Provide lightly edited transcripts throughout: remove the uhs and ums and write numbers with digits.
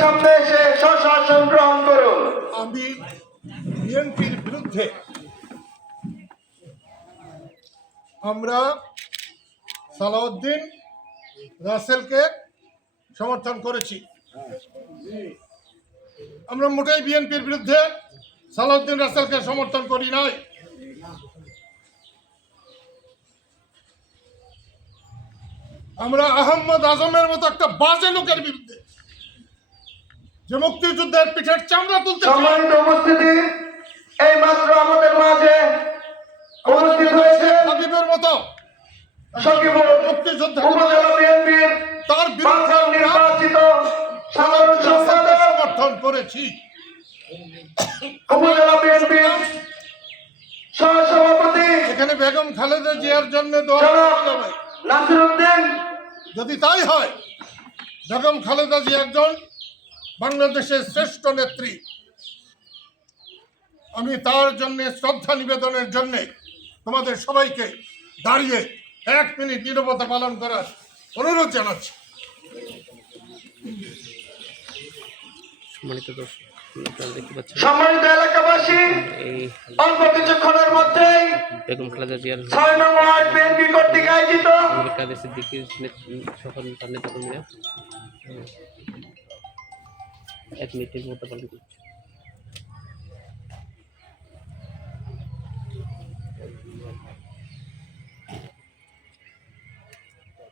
সামনে এসে স্বশাসন গ্রহণ করুন। আমি বিএনপির বিরুদ্ধে আমরা সালাউদ্দিন রাসেলকে সমর্থন করেছি। আমরা মোটেই বিএনপির বিরুদ্ধে সালাউদ্দিন রাসেলকে সমর্থন করি নাই। আমরা আহমদ আজমের মতো একটা বাজে লোকের বিরুদ্ধে, যে মুক্তিযুদ্ধের পিঠের চামড়া তুলতে সম্মানিত উপস্থিতি, এই মাত্র আমাদের মাঝে উপস্থিত হয়েছে হাবিবের মতো সখীপুর মুক্তিযোদ্ধা উপজেলা বিএনপির তার বিরুদ্ধে নির্বাচিত সাধারণ সম্পাদক সমর্থন করেছি। উপজেলা বিএনপির সহসভাপতি এখানে বেগম খালেদা জিয়ার জন্য দোয়া জনাব করা যাবে। নাসিরউদ্দিন, যদি তাই হয়, বেগম খালেদা জিয়া একজন বাংলাদেশের শ্রেষ্ঠ নেত্রী। আমি তার জন্য শ্রদ্ধা নিবেদনের জন্য তোমাদের সবাইকে দাঁড়িয়ে 1 মিনিট নীরবতা পালন করার অনুরোধ জানাচ্ছি। সম্মানিত দর্শক, আপনারা দেখতে পাচ্ছেন সম্মানিত এলাকাবাসী, এই অল্প কিছুক্ষণের মধ্যেই বেগম খালেদা জিয়ার 6 নং ওয়ার্ড বিএনপি কর্তৃক আয়োজিত আমির কাদের সিদ্দিকীর সকল তার নেতাকর্মীরা 1 মিনিটের মতো পালন করছে।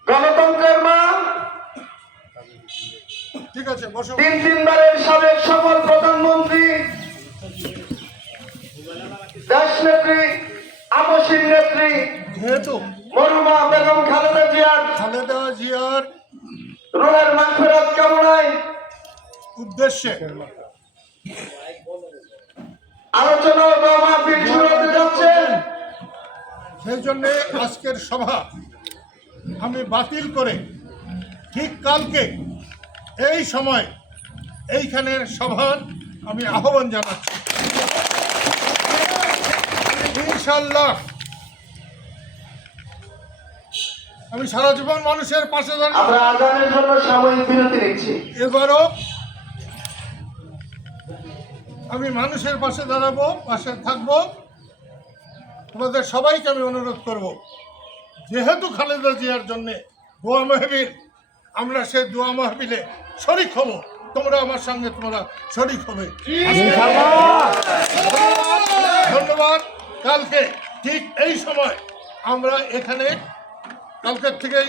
গণতন্ত্রের মা, ঠিক আছে, বসো। 3 সাবেক সফল প্রধানমন্ত্রী, দেশ নেত্রী, আপসীন নেত্রী যেহেতু মরহুমা বেগম খালেদা জিয়ার রুহের মাগফিরাত কামনায় উদ্দেশ্যে আলোচনা ও দোয়া মাহফিল শুরু হতে যাচ্ছে। সেই জন্য আজকের সভা আমি বাতিল করে ঠিক কালকে এই সময় এইখানের সভার আমি আহ্বান জানাচ্ছি। ইনশাল্লাহ আমি সারা জীবন মানুষের পাশে দাঁড়াবো। আমরা আজানের জন্য সাময়িক বিরতি নিচ্ছি। এবারও আমি মানুষের পাশে দাঁড়াবো, পাশে থাকবো। তোমাদের সবাইকে আমি অনুরোধ করব, যেহেতু খালেদা জিয়ার জন্যে দোয়া মাহফিল, আমরা সেই দোয়া মাহফিলে শরিক হব। তোমরা আমার সঙ্গে শরিক হবে। ধন্যবাদ। কালকে ঠিক এই সময় আমরা এখানে, কালকের থেকেই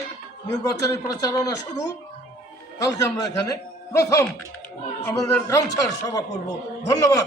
নির্বাচনী প্রচারণা শুরু। কালকে আমরা এখানে প্রথম আমাদের গামছার সভা করব। ধন্যবাদ।